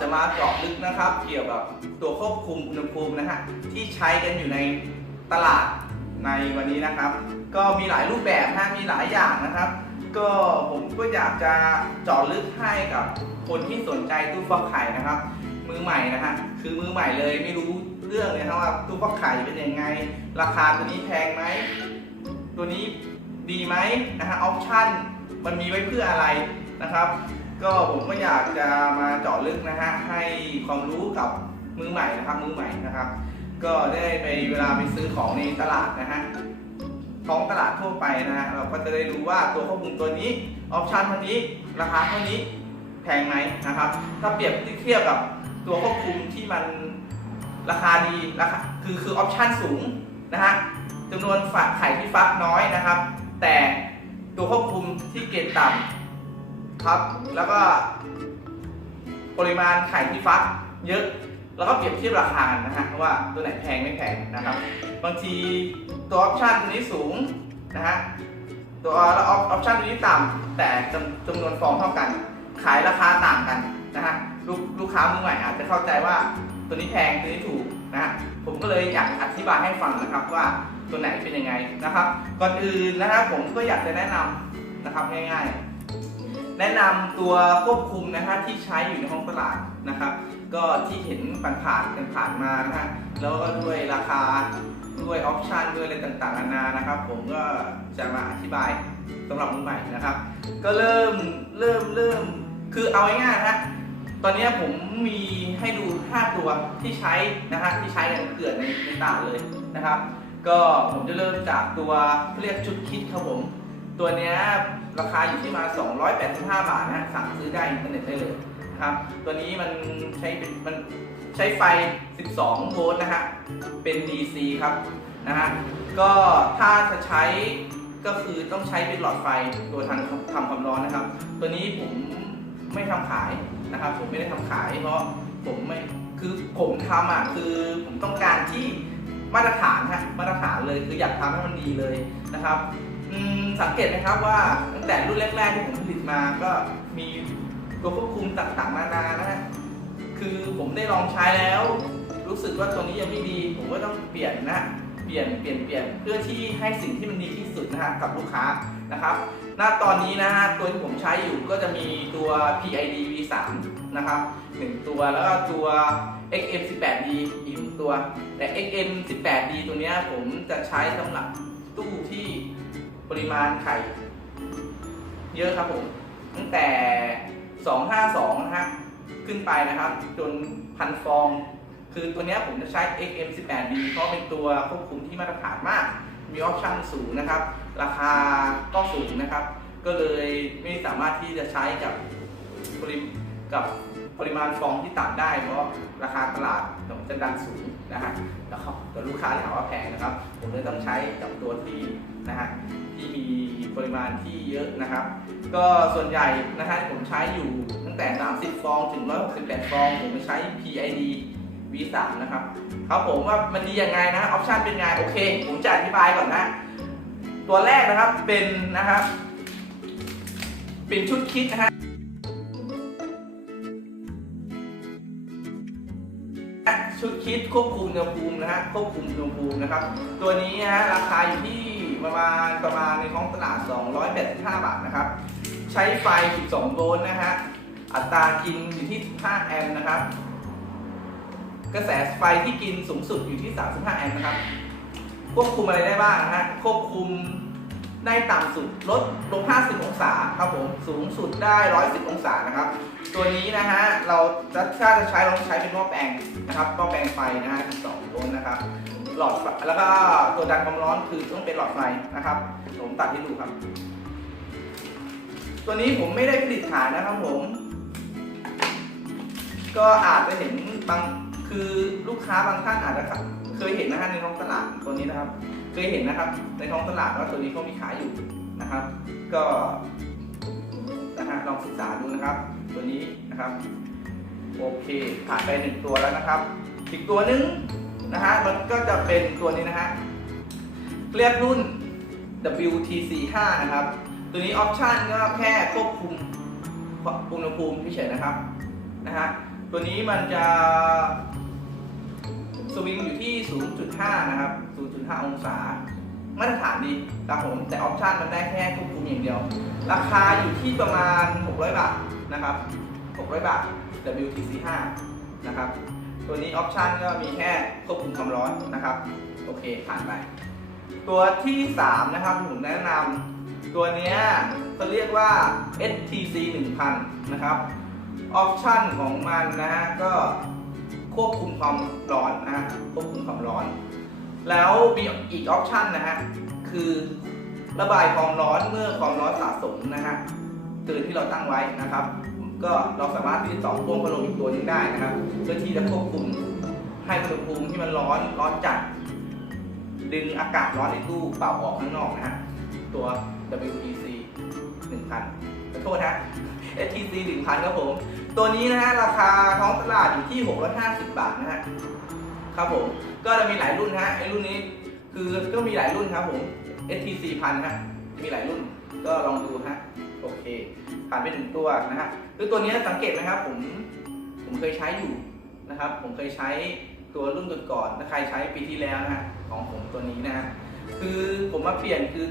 จะมาเจาะลึกนะครับ เกี่ยวกับตัวควบคุมอุณหภูมินะฮะที่ใช้กันอยู่ในตลาดในวันนี้นะครับ ก็มีหลายรูปแบบนะฮะมีหลายอย่างนะครับ ก็ผมก็อยากจะเจาะลึกให้กับคนที่สนใจตู้ฟักไข่นะครับ มือใหม่นะฮะคือมือใหม่เลยไม่รู้เรื่องเลยนะว่าตู้ฟักไข่เป็นยังไง ราคาตัวนี้แพงไหมตัวนี้ดีไหมนะฮะออปชั่นมันมีไว้เพื่ออะไรนะครับ ก็ผมก็อยากจะมาเจาะลึกนะฮะให้ความรู้กับมือใหม่นะครับมือใหม่นะครับ ก็ได้ไปเวลาไปซื้อของในตลาดนะฮะท้องตลาดทั่วไปนะฮะเราก็จะได้รู้ว่าตัวควบคุมตัวนี้ออปชันเท่านี้ราคาเท่านี้แพงไหมนะครับ ถ้าเปรียบเทียบกับตัวควบคุมที่มันราคาดีราคาคือคือออปชันสูงนะฮะจำนวนฝักไข่ที่ฟักน้อยนะครับ แต่ตัวควบคุมที่เกรดต่ำ ครับ แล้วก็ปริมาณไข่ที่ฟักเยอะ แล้วก็เปรียบเทียบราคานะฮะว่าตัวไหนแพงไม่แพงนะครับ บางทีตัวออปชันตัวนี้สูงนะฮะตัวแล้วออปชันตัวนี้ต่ำแต่จำจำนวนฟองเท่ากัน ขายราคาต่างกันนะฮะลูกลูกค้ามือใหม่อาจจะเข้าใจว่าตัวนี้แพงตัวนี้ถูกนะฮะผมก็เลยอยากอธิบายให้ฟังนะครับว่าตัวไหนเป็นยังไงนะครับ ก่อนอื่นนะครับผมก็อยากจะแนะนำนะครับง่ายๆ แนะนำตัวควบคุมนะฮะที่ใช้อยู่ในห้องตลาดนะครับ ก็ที่เห็นผ่านผ่านกันผ่านมานะฮะแล้วก็ด้วยราคาด้วยออปชันด้วยอะไรต่างๆนานานะครับ ผมก็จะมาอธิบายสำหรับมือใหม่นะครับ ก็เริ่มเริ่มเริ่มคือเอาง่ายๆนะฮะตอนนี้ผมมีให้ดู 5 ตัวที่ใช้นะฮะที่ใช้กันเกือนในในตลาดเลยนะครับ ก็ผมจะเริ่มจากตัวเรียกชุดคิดครับผม ตัวนี้ราคาอยู่ที่มา 285 บาทนะสั่งซื้อได้อินเทอร์เน็ตได้เลยนะครับ ตัวนี้มันใช้เป็นมันใช้ไฟ 12 โวลต์นะฮะ เป็น DC ครับนะฮะ ก็ถ้าจะใช้ก็คือต้องใช้เป็นหลอดไฟตัวทางทำความร้อนนะครับ ตัวนี้ผมไม่ทำขายนะครับ ผมไม่ได้ทำขาย เพราะผมไม่คือผมทำอะคือผมต้องการที่มาตรฐานฮะมาตรฐานเลยคืออยากทำให้มันดีเลยนะครับ สังเกตนะครับว่าตั้งแต่รุ่นแรกๆที่ผมผลิตมาก็มีตัวควบคุมต่างๆนานานะฮะคือผมได้ลองใช้แล้ว รู้สึกว่าตัวนี้ยังไม่ดี ผมก็ต้องเปลี่ยนนะเปลี่ยนเปลี่ยนเปลี่ยนเพื่อที่ให้สิ่งที่มันดีที่สุดนะฮะกับลูกค้านะครับณตอนนี้นะฮะตัวที่ผมใช้อยู่ก็จะมีตัว PID V3 นะครับหนึ่งตัวแล้วก็ตัว XM18D อีกตัว แต่ XM18D ตัวนี้ผมจะใช้สำหรับตู้ที่ ปริมาณไข่เยอะครับผม ตั้งแต่ 252 นะฮะ ขึ้นไปนะครับ จนพันฟอง คือตัวเนี้ยผมจะใช้ XM18D เพราะเป็นตัวควบคุมที่มาตรฐานมาก มีออปชั่นสูงนะครับ ราคาก็สูงนะครับ ก็เลยไม่สามารถที่จะใช้กับปริมกับปริมาณฟองที่ต่ำได้ เพราะราคาตลาดผมจะดันสูงนะฮะแล้วก็ตัวลูกค้าถามว่าแพงนะครับ ผมเลยต้องใช้กับตัวที่นะฮะ ที่มีปริมาณที่เยอะนะครับ ก็ส่วนใหญ่นะฮะผมใช้อยู่ตั้งแต่ 30 ฟองถึง 168 ฟอง ผมใช้ PID V3 นะครับครับผมว่ามันดียังไงนะออปชันเป็นไง โอเค ผมจะอธิบายก่อนนะ ตัวแรกนะครับเป็นนะครับ เป็นชุดคิดนะฮะชุดคิดควบคุมอุณหภูมินะฮะควบคุมอุณหภูมินะครับ ตัวนี้นะฮะราคาอยู่ที่ ประมาณประมาณในท้องตลาด 285 บาทนะครับ ใช้ไฟ 12 โวลต์นะฮะ อัตรากินอยู่ที่5แอมป์นะครับ กระแสไฟที่กินสูงสุดอยู่ที่ 35 แอมป์นะครับ ควบคุมอะไรได้บ้างนะฮะ ควบคุมได้ต่ำสุดลดลง 50 องศาครับผม สูงสุดได้ 110 องศานะครับ ตัวนี้นะฮะ เราจะถ้าจะใช้เราใช้เป็นหม้อแปลงนะครับหม้อแปลงไฟนะฮะ12โวลต์นะครับ หลอดไฟแล้วก็ตัวดันความร้อนคือต้องเป็นหลอดไฟนะครับ ผมตัดให้ดูครับ ตัวนี้ผมไม่ได้ผลิตขายนะครับผม ก็อาจจะเห็นบางคือลูกค้าบางท่านอาจจะเคยเห็นนะฮะในท้องตลาดตัวนี้นะครับ เคยเห็นนะครับ ในท้องตลาดว่าตัวนี้เขามีขายอยู่นะครับ ก็นะฮะลองศึกษาดูนะครับ ตัวนี้นะครับโอเคผ่านไปหนึ่งตัวแล้วนะครับ อีกตัวหนึง นะฮะมันก็จะเป็นตัวนี้นะฮะเรียกรุ่น WTC5 นะครับ ตัวนี้ออปชันก็แค่ควบคุมอุณหภูมิเฉยๆนะครับนะฮะตัวนี้มันจะสวิงอยู่ที่ 0.5 นะครับ 0.5 องศา มาตรฐานดีครับผม แต่ออปชันมันได้แค่ควบคุมอย่างเดียว ราคาอยู่ที่ประมาณ 600 บาทนะครับ 600 บาท WTC5 นะครับ ตัวนี้ออปชันก็มีแค่ควบคุมความร้อนนะครับ โอเคผ่านไป ตัวที่ 3 นะครับผมแนะนำตัวนี้เขาเรียกว่า STC 1000 นะครับออปชันของมันนะฮะก็ควบคุมความร้อนนะฮะควบคุมความร้อน แล้วมีอีกออปชันนะฮะคือระบายความร้อนเมื่อความร้อนสะสมนะฮะเกินที่เราตั้งไว้นะครับ ก็เราสามารถที่จะต่อพ่วงพัดลมอีกตัวหนึงได้นะครับเพื่อที่จะควบคุมให้อุณหภูมิที่มันร้อนร้อนจัด ดึงอากาศร้อนในตู้เป่าออกข้างนอกนะฮะตัว WTC 1000ขอโทษนะ STC 1000ครับผม ตัวนี้นะฮะราคาท้องตลาดอยู่ที่ 650 บาทนะฮะครับผม ก็จะมีหลายรุ่นนะฮะไอ้รุ่นนี้คือก็มีหลายรุ่นครับผม STC 1000ฮะมีหลายรุ่นก็ลองดูฮะ โอเค ผ่านไปหนึ่งตัวนะฮะคือตัวนี้สังเกตไหมครับผมผมเคยใช้อยู่นะครับ ผมเคยใช้ตัวรุ่นก่อนๆถ้าใครใช้ปีที่แล้วนะฮะของผมตัวนี้นะฮะคือผมมาเปลี่ยนคือ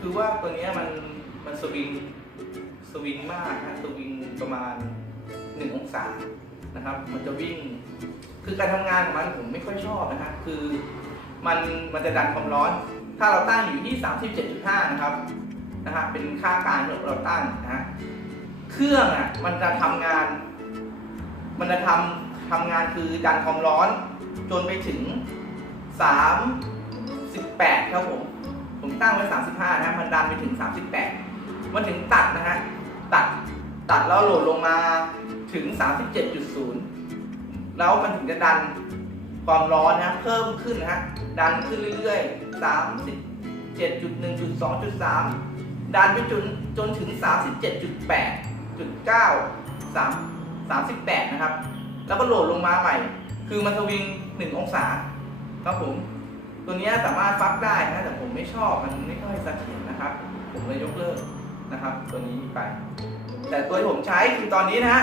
คือว่าตัวนี้มันมันสวิงสวิงมากฮะสวิงประมาณ1องศานะครับ มันจะวิ่ง คือการทำงานของมันผมไม่ค่อยชอบนะฮะคือมันมันจะดันความร้อน ถ้าเราตั้งอยู่ที่ 37.5 นะครับ นะฮะเป็นค่ากางที่เราตั้งนะฮะเครื่องอะมันจะทำงาน มันจะทำทำงานคือดันความร้อน จนไปถึง38ครับผมผมตั้งไว้ 35นะมันดันไปถึง 38 มันถึงตัดนะฮะตัดตัดแล้วโหลดลงมาถึง 37.0 แล้วมันถึงจะดันความร้อนนะเพิ่มขึ้นนะฮะดันขึ้นเรื่อยๆ 37.1.2.3 ดันไปจนจนถึง 37.8 9 3 38 นะครับ แล้วก็โหลดลงมาใหม่ คือมันสวิง 1 องศาครับผม ตัวนี้สามารถฟักได้นะแต่ผมไม่ชอบมันไม่ค่อยเสถียรนะครับ ผมเลยยกเลิกนะครับ ตัวนี้ไป แต่ตัวที่ผมใช้คือตอนนี้นะฮะ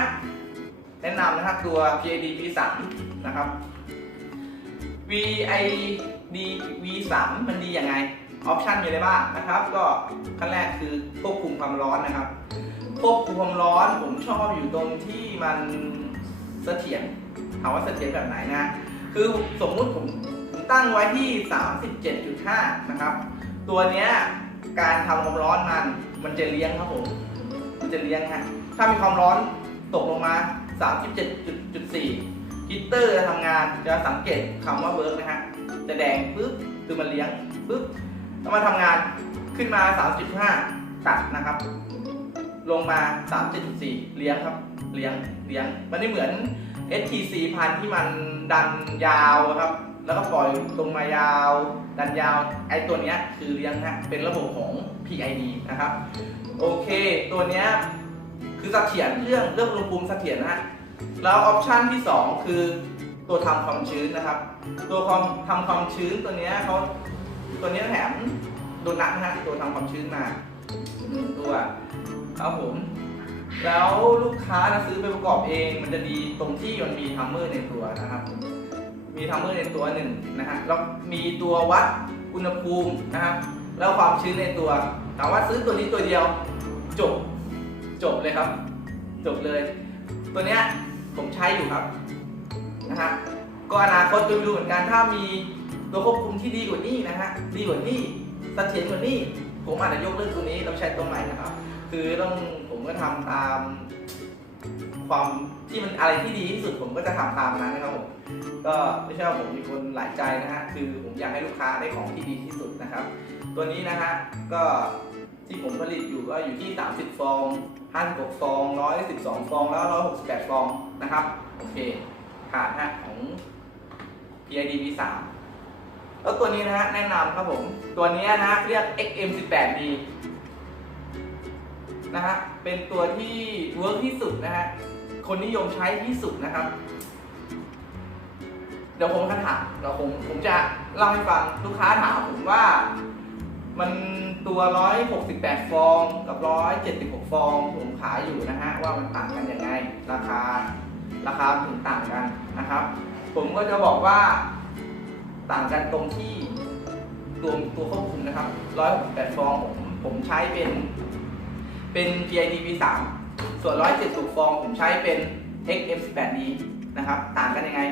แนะนำนะครับตัว PID V3 นะครับ VID V3 มันดียังไง ออปชันมีอะไรบ้างนะครับ ก็ขั้นแรกคือควบคุมความร้อนนะครับ ควบคุมความร้อนผมชอบอยู่ตรงที่มันเสถียรถามว่าเสถียรแบบไหนนะ คือสมมุติผมตั้งไว้ที่ 37.5 นะครับ ตัวเนี้ยการทำความร้อนมันมันจะเลี้ยงครับผม มันจะเลี้ยงฮะ ถ้ามีความร้อนตกลงมา 37.4ฮีตเตอร์จะทำงานจะสังเกตคำว่าเวิร์กนะฮะ จะแดงปึ๊บ คือมันเลี้ยงปึ๊บ แล้วมาทำงานขึ้นมา 3.5 ตัดนะครับ ลงมา 3.4 เลี้ยงครับ เลี้ยง เลี้ยง มันไม่เหมือน STC พันที่มันดันยาวครับ แล้วก็ปล่อยตรงมายาว ดันยาว ไอตัวเนี้ยคือเลี้ยงฮะ เป็นระบบของ PID นะครับ โอเค ตัวเนี้ยคือเสถียรเรื่องเรื่องอุณหภูมิเสถียรนะฮะ แล้วออปชันที่ 2 คือตัวทำความชื้นนะครับ ตัวความทำความชื้นตัวนี้เขา ตัวเนี้แถมโดนัทนะฮะตัวทำความชื้นมาหนึ่งตัวครับผม แล้วลูกค้านะซื้อไปประกอบเองมันจะดีตรงที่มันมีทัมเมอร์ในตัวนะครับ มีทัมเมอร์ในตัวหนึ่งนะฮะแล้วมีตัววัดอุณหภูมินะครับแล้วความชื้นในตัวถามว่าซื้อตัวนี้ตัวเดียวจบจบเลยครับ จบเลย ตัวเนี้ยผมใช้อยู่ครับนะฮะก็อนาคตจะดูเหมือนกันถ้ามี ตัวควบคุมที่ดีกว่านี้นะฮะดีกว่านี้เสถียรกว่านี้ ผมอาจจะยกเลิกตัวนี้แล้วใช้ตัวใหม่นะครับ คือต้องผมก็ทำตาม ความที่มันอะไรที่ดีที่สุดผมก็จะทำตามนั้นนะครับผมก็ไม่ใช่ว่าผมมีคนหลายใจนะฮะคือผมอยากให้ลูกค้าได้ของที่ดีที่สุดนะครับ ตัวนี้นะฮะก็ที่ผมผลิตอยู่ก็อยู่ที่ 30 ฟอง56ฟอง 112 ฟอง แล้ว 168 ฟอง นะครับ โอเคผ่านฮะของ PID V3 แล้วตัวนี้นะฮะแนะนำครับผม ตัวนี้นะฮะเรียก XM18D นะฮะ เป็นตัวที่เวิร์กที่สุดนะฮะ คนนิยมใช้ที่สุดนะครับ เดี๋ยวผมจะถามเราผมผมจะเล่าให้ฟังลูกค้าถามผมว่ามันตัว 168 ฟอง กับ 176 ฟอง ผมขายอยู่นะฮะ ว่ามันต่างกันยังไง ราคา ราคาถึงต่างกันนะครับ ผมก็จะบอกว่า ต่างกันตรงที่ตัวตัวควบคุมนะครับ168ฟองผมผมใช้เป็น เป็น GID V3 ส่วน170ฟองผมใช้เป็น XM18D นะครับ ต่างกันยังไง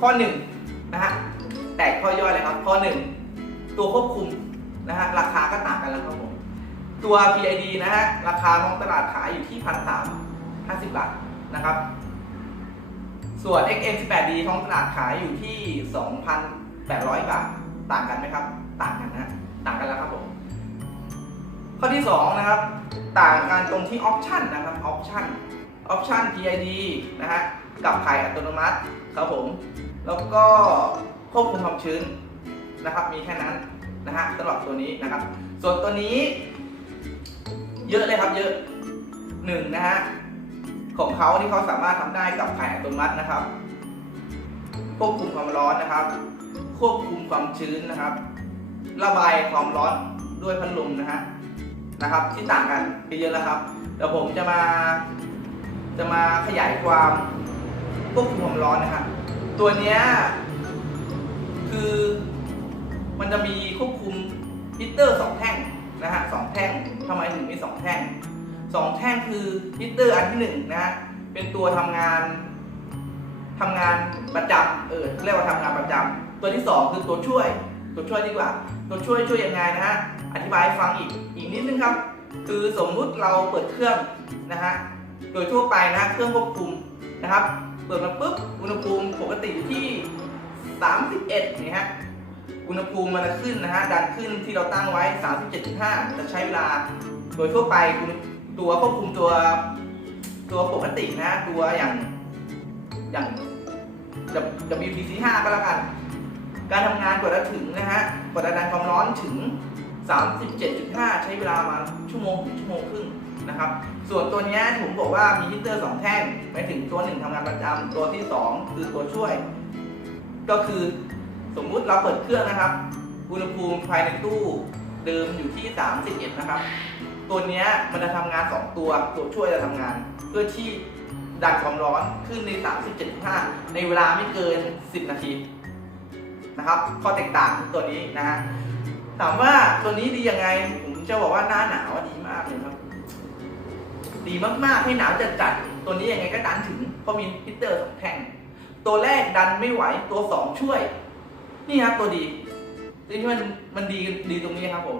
ข้อหนึ่งนะฮะแตกข้อย่อยเลยครับ ข้อหนึ่งตัวควบคุมนะฮะราคาก็ต่างกันแล้วครับผม ตัว PID นะฮะราคาท้องตลาดขายอยู่ที่พันสามห้าสิบบาทนะครับ ส่วน XM18D ท้องตลาดขายอยู่ที่ 2,800 บาท ต่างกันไหมครับ ต่างกันนะ ต่างกันแล้วครับผม ข้อที่ 2 นะครับ ต่างกันตรงที่ออปชันนะครับ ออปชันออปชัน PID นะฮะ กับไข่อัตโนมัติครับผม แล้วก็ควบคุมความชื้นนะครับ มีแค่นั้นนะฮะสำหรับตัวนี้นะครับ ส่วนตัวนี้ เยอะเลยครับ เยอะหนึ่งนะฮะ ของเขาที่เขาสามารถทำได้กับไข่อัตโนมัตินะครับ ควบคุมความร้อนนะครับ ควบคุมความชื้นนะครับ ระบายความร้อนด้วยพัดลมนะฮะนะครับ ที่ต่างกันเยอะแล้วครับเดี๋ยวผมจะมาจะมาขยายความควบคุมความร้อนนะครับตัวเนี้ยคือมันจะมีควบคุมฮีตเตอร์สองแท่งนะฮะสองแท่งทำไมถึงมีสองแท่ง สองแท่งคือฮีตเตอร์อันที่หนึ่งนะฮะเป็นตัวทำงานทำงานประจำเออเรียกว่าทำงานประจำตัวที่สองคือตัวช่วย ตัวช่วยดีกว่า ตัวช่วยช่วยยังไงนะฮะอธิบายฟังอีกอีกนิดนึงครับ คือสมมุติเราเปิดเครื่องนะฮะโดยทั่วไปนะเครื่องควบคุมนะครับ เปิดมาปุ๊บอุณหภูมิปกติอยู่ที่ 31นี่ฮะอุณหภูมิมันจะขึ้นนะฮะดันขึ้นที่เราตั้งไว้ 37.5 จะใช้เวลา โดยทั่วไปอุณห ตัวควบคุมตัวตัวปกตินะตัวอย่างอย่าง WPC 5ก็แล้วกัน การทำงานกว่าจะถึงนะฮะกว่าจะดันความร้อนถึง 37.5 ใช้เวลามาชั่วโมงถึงชั่วโมงครึ่งนะครับ ส่วนตัวเนี้ยผมบอกว่ามีฮีตเตอร์สองแท่งหมายถึงตัวหนึ่งทำงานประจำตัวที่สองคือตัวช่วย ก็คือสมมุติเราเปิดเครื่องนะครับ อุณหภูมิภายในตู้เดิมอยู่ที่ 31 นะครับ ตัวเนี้ยมันจะทำงาน 2 ตัว ตัวช่วยจะทำงาน เพื่อที่ดันความร้อนขึ้นใน 37.5 ในเวลาไม่เกิน 10 นาทีนะครับ ข้อแตกต่างตัวนี้นะฮะ ถามว่าตัวนี้ดียังไง ผมจะบอกว่าหน้าหนาวดีมากเลยครับ ดีมากๆ ให้หนาวจัดจัดๆตัวนี้ยังไงก็ดันถึง เพราะมีฮีตเตอร์สองแท่ง ตัวแรกดันไม่ไหว ตัวสองช่วย นี่ครับตัวดีที่มันมันดีดีตรงนี้ครับผม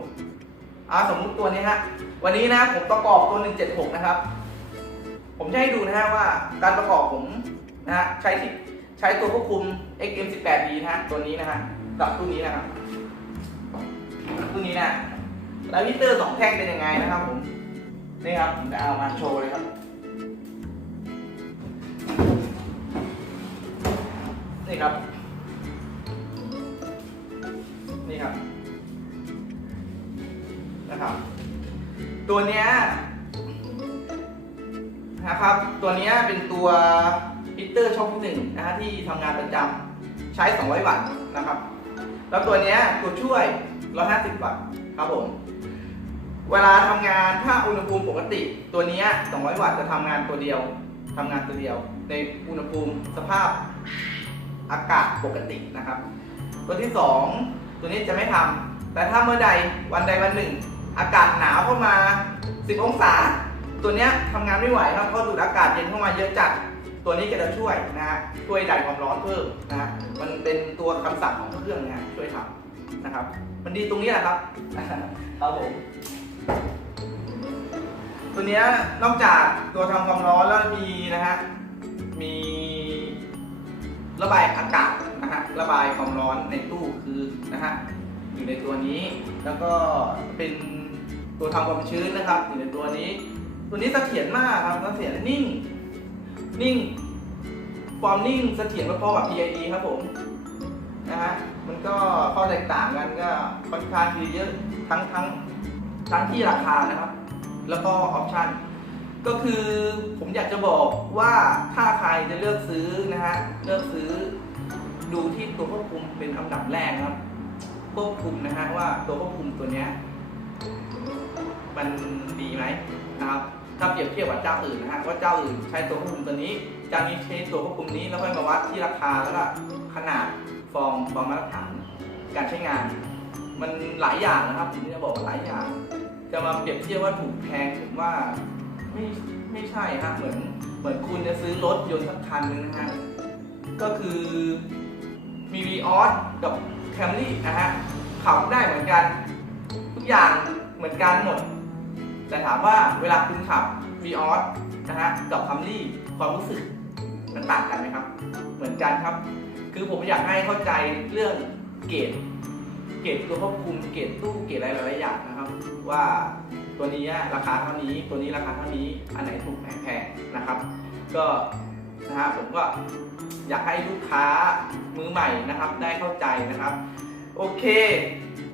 อ่าสมมุติตัวนี้ฮะ วันนี้นะผมประกอบตัว 176 นะครับ ผมจะให้ดูนะฮะว่าการประกอบผมนะฮะใช้ที่ใช้ตัวควบคุม XM18D นะฮะตัวนี้นะฮะกับตัวนี้นะครับตัวนี้นะ แล้วมิเตอร์สองแท่งเป็นยังไงนะครับผม นี่ครับผมจะเอามาโชว์เลยครับ นี่ครับ นี่ครับ นะครับ ตัวเนี้ยนะครับ ตัวนี้เป็นตัวฮิตเตอร์ช่องที่หนึ่งนะฮะที่ทำงานประจำใช้ 200 วัตต์นะครับ แล้วตัวนี้ตัวช่วย 150 วัตต์ครับผม เวลาทำงานถ้าอุณหภูมิปกติ ตัวนี้ 200 วัตต์จะทำงานตัวเดียวทำงานตัวเดียว ในอุณหภูมิสภาพอากาศปกตินะครับ ตัวที่ 2 ตัวนี้จะไม่ทำแต่ถ้าเมื่อใดวันใดวันหนึ่ง อากาศหนาวเข้ามา 10 องศา ตัวเนี้ยทำงานไม่ไหวครับเพราะดูดอากาศเย็นเข้ามาเยอะจัด ตัวนี้ก็จะช่วยนะฮะช่วยดันความร้อนเพิ่มนะฮะมันเป็นตัวคำสั่งของเครื่องนะฮะช่วยทำนะครับ มันดีตรงนี้แหละครับครับผมตัวนี้นอกจากตัวทำความร้อนแล้วมีนะฮะมีระบายอากาศนะฮะระบายความร้อนในตู้คือนะฮะอยู่ในตัวนี้แล้วก็เป็น ตัวทำความชื้นนะครับอยู่ในตัวนี้ ตัวนี้เสถียรมากครับเสถียรนิ่ง นิ่ง ความนิ่งเสถียรพอๆกับ PID ครับผมนะฮะมันก็ข้อแตกต่างกันก็ค่อนข้างทีเยอะทั้งทั้งทั้งที่ราคานะครับ แล้วก็ออปชันก็คือผมอยากจะบอกว่าถ้าใครจะเลือกซื้อนะฮะเลือกซื้อ ดูที่ตัวควบคุมเป็นอันดับแรกครับควบคุมนะฮะว่าตัวควบคุมตัวเนี้ย มันดีไหมนะครับถ้าเปรียบเทียบกับเจ้าอื่นนะฮะว่าเจ้าอื่นใช้ตัวควบคุมตัวนี้เจ้านี้ใช้ตัวควบคุมนี้แล้วค่อยมาวัดที่ราคาแล้วก็ขนาดฟองฟองมาตรฐานการใช้งาน มันหลายอย่างนะครับผมจะบอกหลายอย่าง จะมาเปรียบเทียบว่าถูกแพงผมว่าไม่ไม่ใช่ฮะเหมือนเหมือนคุณจะซื้อรถยนต์สักคันนึงนะฮะก็คือมีวีออสกับแคมรี่นะฮะขับได้เหมือนกัน ทุกอย่างเหมือนกันหมด แต่ถามว่าเวลาคุณขับวีออสนะฮะกับคัมรี่ความรู้สึกมันต่างกันไหมครับ เหมือนกันครับ คือผมอยากให้เข้าใจเรื่องเกรดเกรดตัวควบคุมเกรดตู้เกรดอะไรหลายๆอย่างนะครับ ว่าตัวนี้ราคาเท่านี้ ตัวนี้ราคาเท่านี้อันไหนถูกแพงนะครับ ก็นะฮะผมก็อยากให้ลูกค้ามือใหม่นะครับ ได้เข้าใจนะครับ โอเค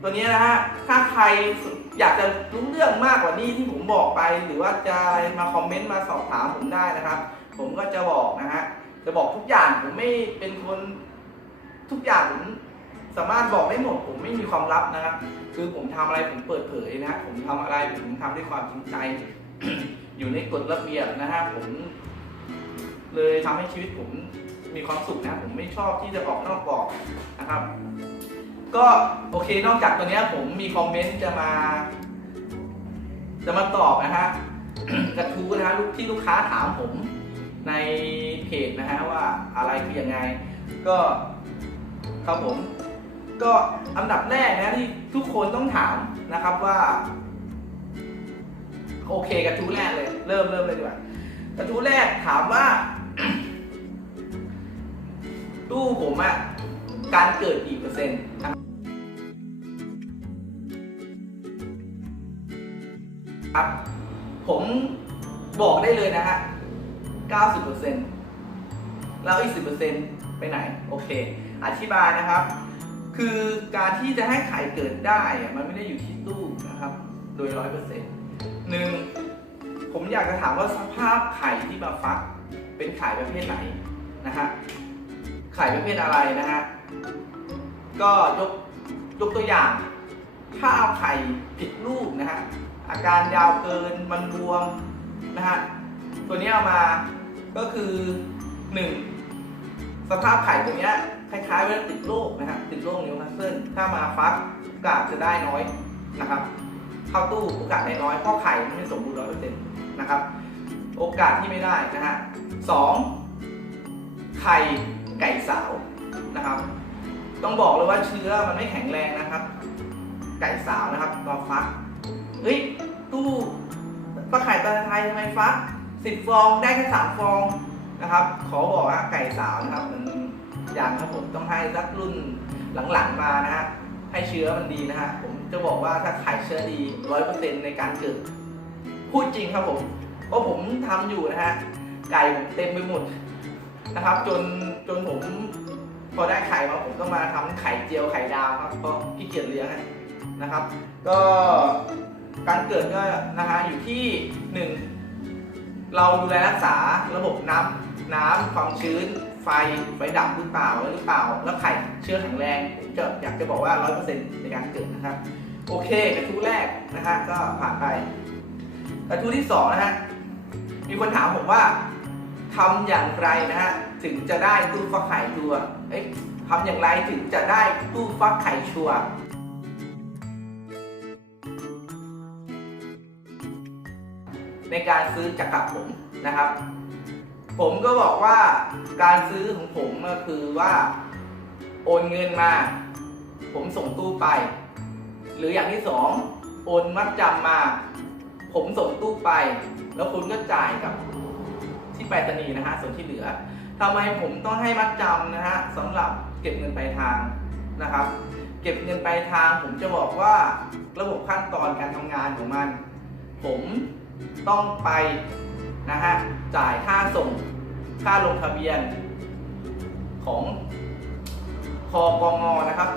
ตัวนี้นะฮะถ้าใคร อยากจะรู้เรื่องมากกว่านี้ที่ผมบอกไป หรือว่าจะมาคอมเมนต์มาสอบถามผมได้นะครับ ผมก็จะบอกนะฮะจะบอกทุกอย่างผมไม่เป็นคนทุกอย่างผมสามารถบอกได้หมดผมไม่มีความลับนะครับคือผมทำอะไรผมเปิดเผยนะฮะผมทำอะไรผมทำด้วยความจริงใจอยู่ในกฎระเบียบนะฮะผม เลยทำให้ชีวิตผมมีความสุขนะ ผมไม่ชอบที่จะออกนอกกรอบนะครับ ก็โอเคนอกจากตัวนี้ผมมีคอมเมนต์จะมา จะมาตอบนะฮะกระทู้นะฮะที่ลูกค้าถามผมในเพจนะฮะว่าอะไรคือยังไง ก็ครับผม ก็อันดับแรกนะที่ทุกคนต้องถามนะครับว่า โอเคกระทู้แรกเลย เริ่มเริ่มเลยดีกว่ากระทู้แรกถามว่า ตู้ผมอะ การเกิดกี่เปอร์เซ็นต์ครับ ผมบอกได้เลยนะฮะ 90%แล้วอีก 10%ไปไหน โอเค อธิบายนะครับ คือการที่จะให้ไข่เกิดได้มันไม่ได้อยู่ที่ตู้นะครับ โดยร้อยเปอร์เซ็นต์หนึ่งผมอยากจะถามว่าสภาพไข่ที่มาฟักเป็นไข่ประเภทไหนนะฮะ ไข่ประเภทอะไรนะฮะ ก็ยกยกตัวอย่าง ถ้าเอาไข่ผิดลูกนะฮะอาการยาวเกินมันบวมนะฮะตัวนี้เอามาก็คือหนึ่งสภาพไข่ตัวเนี้ยคล้ายๆเว่าติดโรคนะฮะติดโรคนิวคาสเซิลถ้ามาฟักโอกาสจะได้น้อยนะครับ เข้าตู้โอกาสได้น้อยเพราะไข่มันไม่สมบูรณ์ร้อยเปอร์เซ็นต์นะครับ โอกาสที่ไม่ได้นะฮะสองไข่ไก่สาว นะครับ ต้องบอกเลยว่าเชื้อมันไม่แข็งแรงนะครับ ไก่สาวนะครับมาฟักเฮ้ยตู้ปลาไข่ตาไทยทำไมฟักสิบฟองได้แค่สามฟองนะครับ ขอบอกว่าไก่สาวนะครับมันอย่างครับผมต้องให้สักรุ่นหลังๆมานะฮะให้เชื้อมันดีนะฮะผมจะบอกว่าถ้าไข่เชื้อดีร้อยเปอร์เซ็นต์ในการเกิดพูดจริงครับผมเพราะผมทำอยู่นะฮะไก่ผมเต็มไปหมดนะครับ จนจนผม พอได้ไข่มาผมก็มาทำไข่เจียวไข่ดาวครับเพราะขี้เกียจเลี้ยงนะครับ ก็การเกิดก็นะฮะอยู่ที่หนึ่งเราดูแลรักษาระบบน้ำน้ำความชื้น ไฟไฟดับหรือเปล่าหรือเปล่า แล้วไข่เชื้อแข็งแรงผมจะอยากจะบอกว่า 100%ในการเกิดนะครับ โอเคกระทู้แรกนะฮะก็ผ่านไปกระทู้ที่สองนะฮะมีคนถามผมว่า ทำอย่างไรนะฮะถึงจะได้ตู้ฟักไข่ชัวเอ้ยทำอย่างไรถึงจะได้ตู้ฟักไข่ชัวในการซื้อจากกับผมนะครับ ผมก็บอกว่าการซื้อของผมก็คือว่าโอนเงินมา ผมส่งตู้ไป หรืออย่างที่สองโอนมัดจำมา ผมส่งตู้ไป แล้วคุณก็จ่ายกับ ที่ไปรษณีย์นะฮะส่วนที่เหลือทำไมผมต้องให้มัดจำนะฮะสำหรับเก็บเงินปลายทางนะครับ เก็บเงินปลายทางผมจะบอกว่าระบบขั้นตอนการทำงานของมัน ผมต้องไปนะฮะจ่ายค่าส่งค่าลงทะเบียนของคอกงนะครับ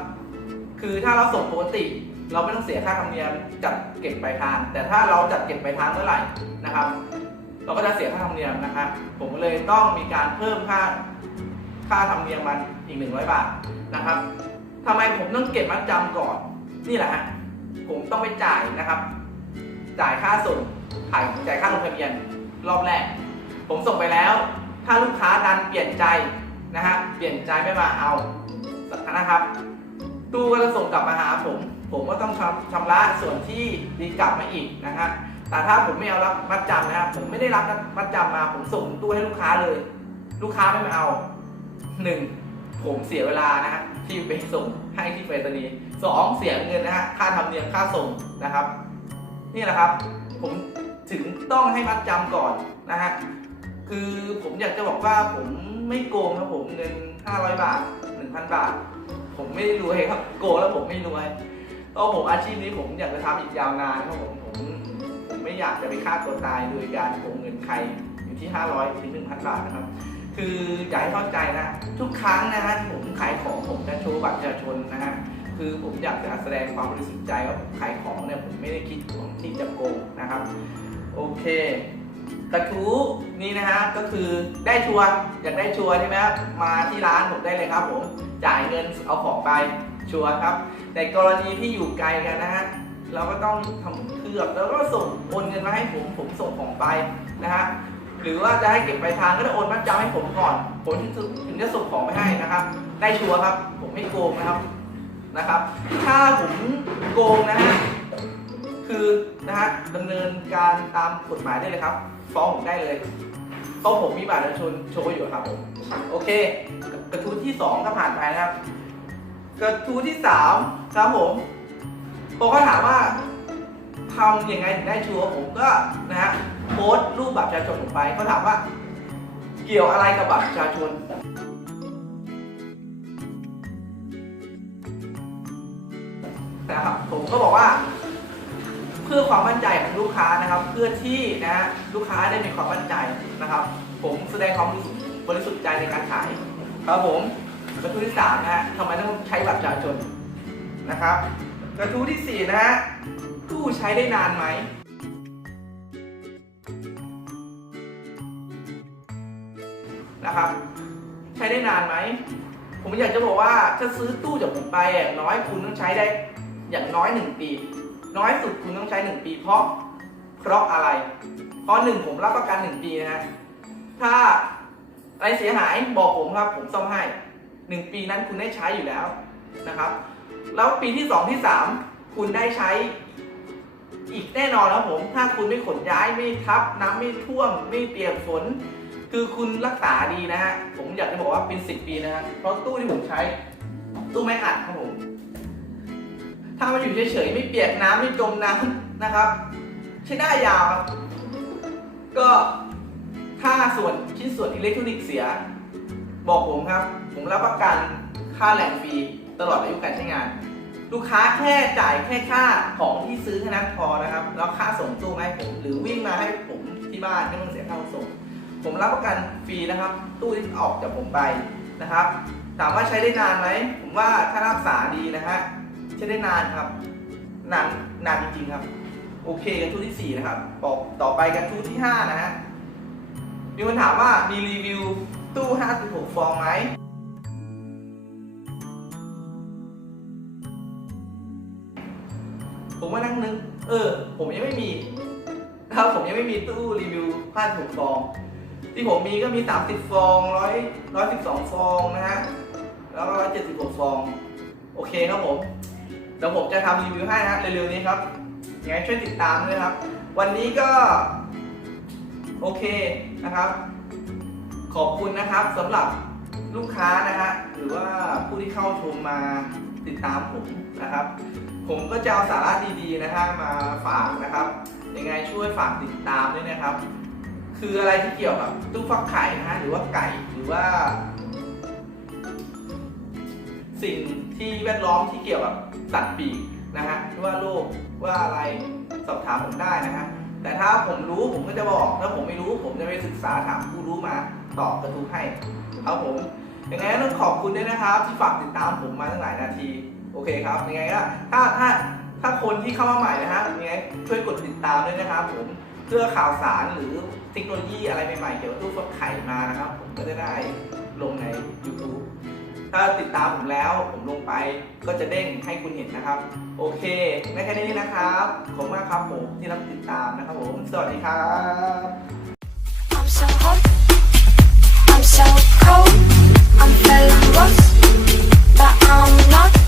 คือถ้าเราส่งปกติเราไม่ต้องเสียค่าธรรมเนียมจัดเก็บปลายทาง แต่ถ้าเราจัดเก็บปลายทางเมื่อไหร่นะครับ เราก็จะเสียค่าธรรมเนียมนะครับผมเลยต้องมีการเพิ่มค่าค่าธรรมเนียมมันอีก 100 บาทนะครับทำไมผมต้องเก็บมัดจำก่อนนี่แหละฮะผมต้องไปจ่ายนะครับ จ่ายค่าส่งถ่ายจ่ายค่าลงทะเบียนรอบแรก ผมส่งไปแล้ว ถ้าลูกค้าดันเปลี่ยนใจนะฮะเปลี่ยนใจไม่มาเอานะครับตู้ก็จะส่งกลับมาหาผม ผมก็ต้องชำชำระส่วนที่ดีกลับมาอีกนะฮะ แต่ถ้าผมไม่เอารับมัดจำนะครับ ผมไม่ได้รับมัดจำมา ผมส่งตู้ให้ลูกค้าเลย ลูกค้าไม่มาเอาหนึ่งผมเสียเวลานะฮะที่ไปส่งให้ที่ไปรษณีย์สองเสียเงินนะฮะค่าธรรมเนียมค่าส่งนะครับ นี่แหละครับ ผมถึงต้องให้มัดจำก่อนนะฮะคือผมอยากจะบอกว่าผมไม่โกงครับผมเงิน 500 บาท 1,000 บาท ผมไม่ได้รวยครับโกงแล้วผมไม่รวยเพราะผมอาชีพนี้ผมอยากจะทำอีกยาวนานครับผมผม อยากจะไปฆ่าตัวตายโดยการโกงเงินใครอยู่ที่ 500ถึง1,000 บาทนะครับ คืออยากให้เข้าใจนะ ทุกครั้งนะฮะที่ผมขายของผมจะโชว์บัตรประชาชนนะฮะคือผมอยากจะแสดงความบริสุทธิ์ใจว่าผมขายของเนี่ยผมไม่ได้คิดที่จะโกงนะครับ โอเคกระทู้นี่นะฮะก็คือได้ชัวร์อยากได้ชัวร์ใช่ไหมครับมาที่ร้านผมได้เลยครับผมจ่ายเงินเอาของไปชัวร์ครับ แต่กรณีที่อยู่ไกลกันนะฮะ เราก็ต้องทำเครือบแล้วก็ส่งโอนเงินมาให้ผมผมส่งของไปนะฮะหรือว่าจะให้เก็บปลายทางก็ต้โอนมัดจำให้ผมก่อน ผมถึงจะถึงจะส่งของไปให้นะครับ ได้ชัวร์ครับ ผมไม่โกงนะครับนะครับ ถ้าผมโกงนะฮะคือนะฮะดำเนินการตามกฎหมายได้เลยครับ ฟ้องผมได้เลยเพราะผมมีบัตรประชาชนโชว์อยู่ครับผมโอเค กระทู้ที่สองก็ผ่านไปนะครับ กระทู้ที่สามครับผม ผมก็ถามว่าทำยังไงถึงได้ชัวร์ผมก็นะฮะโพสต์รูปบัตรประชาชนผมไปเขาถามว่า เกี่ยวอะไรกับบัตรประชาชนนะครับผมก็บอกว่า เพื่อความมั่นใจของลูกค้านะครับ เพื่อที่นะฮะลูกค้าได้มีความมั่นใจนะครับ ผมแสดงความบริสุทธิ์ใจในการขายครับผมกระทู้ที่สามนะฮะทำไมต้องใช้บัตรประชาชนนะครับ กระทู้ที่สี่นะฮะตู้ใช้ได้นานไหม นะครับ ใช้ได้นานไหม ผมอยากจะบอกว่าถ้าซื้อตู้จากผมไปอย่างน้อยคุณต้องใช้ได้อย่างน้อยหนึ่งปี น้อยสุดคุณต้องใช้หนึ่งปี เพราะเพราะอะไร เพราะหนึ่งผมรับประกันหนึ่งปีนะฮะ ถ้าอะไรเสียหายบอกผมครับผมซ่อมให้หนึ่งปีนั้นคุณได้ใช้อยู่แล้วนะครับ แล้วปีที่สองที่สามคุณได้ใช้อีกแน่นอนครับผม ถ้าคุณไม่ขนย้ายไม่ทับ น้ำไม่ท่วม ไม่เปียกฝน คือคุณรักษาดีนะฮะ ผมอยากจะบอกว่าเป็นสิบปีนะฮะ เพราะตู้ที่ผมใช้ ตู้ไม้อัดครับผม ถ้ามันอยู่เฉยๆ ไม่เปียกน้ำไม่จมน้ำนะครับ ใช้ได้ยาวครับ ก็ถ้าส่วนชิ้นส่วนอิเล็กทรอนิกส์เสีย บอกผมครับ ผมรับประกันค่าแรงฟรี ตลอดอายุการใช้งาน ลูกค้าแค่จ่ายแค่ค่าของที่ซื้อแค่นั้นพอนะครับ แล้วค่าส่งตู้ให้ผม หรือวิ่งมาให้ผมที่บ้านไม่ต้องเสียค่าส่ง ผมรับประกันฟรีนะครับ ตู้ที่ออกจากผมไปนะครับ ถามว่าใช้ได้นานไหมผมว่าถ้ารักษาดีนะฮะใช้ได้นานครับนานนานจริงๆครับ โอเคกันทูที่ 4 นะครับต่อต่อไปกันทูที่ 5 นะฮะมีคนถามว่ามีรีวิวตู้ 56 ฟองไหม ผมว่านั่งนึกเออ ผมยังไม่มีนะครับผมยังไม่มีตู้รีวิว56ฟอง ที่ผมมีก็มี 30 ฟอง100 112ฟองนะฮะแล้วก็176ฟอง โอเคครับผมเดี๋ยวผมจะทำรีวิวให้นะฮะเร็วๆนี้ครับยังไงช่วยติดตามด้วยครับ วันนี้ก็ โอเคนะครับ ขอบคุณนะครับสำหรับลูกค้านะฮะหรือว่าผู้ที่เข้าชมมาติดตามผมนะครับ ผมก็จะเอาสาระดีๆนะฮะมาฝากนะครับ ยังไงช่วยฝากติดตามด้วยนะครับ คืออะไรที่เกี่ยวกับตู้ฟักไข่นะฮะหรือว่าไก่หรือว่า สิ่งที่แวดล้อมที่เกี่ยวกับสัตว์ปีกนะฮะว่าโรคว่าอะไรสอบถามผมได้นะฮะแต่ถ้าผมรู้ผมก็จะบอก ถ้าผมไม่รู้ผมจะไปศึกษาถามผู้รู้มาตอบกระทู้ให้ครับผมยังไงต้องขอบคุณด้วยนะครับ ที่ฝากติดตามผมมาตั้งหลายนาที โอเคครับยังไงก็ถ้าถ้าถ้าคนที่เข้ามาใหม่นะฮะยังไงช่วยกดติดตามด้วยนะครับผมเพื่อข่าวสารหรือเทคโนโลยีอะไรใหม่ๆเกี่ยวกับตู้ฟักไข่มานะครับผมก็จะได้ลงใน YouTube ถ้าติดตามผมแล้วผมลงไปก็จะเด้งให้คุณเห็นนะครับ โอเคในแค่นี้นะครับขอบมากครับผมที่รับติดตามนะครับผม สวัสดีครับ I'm so hot I'm so cold I'm feeling lost but I'm not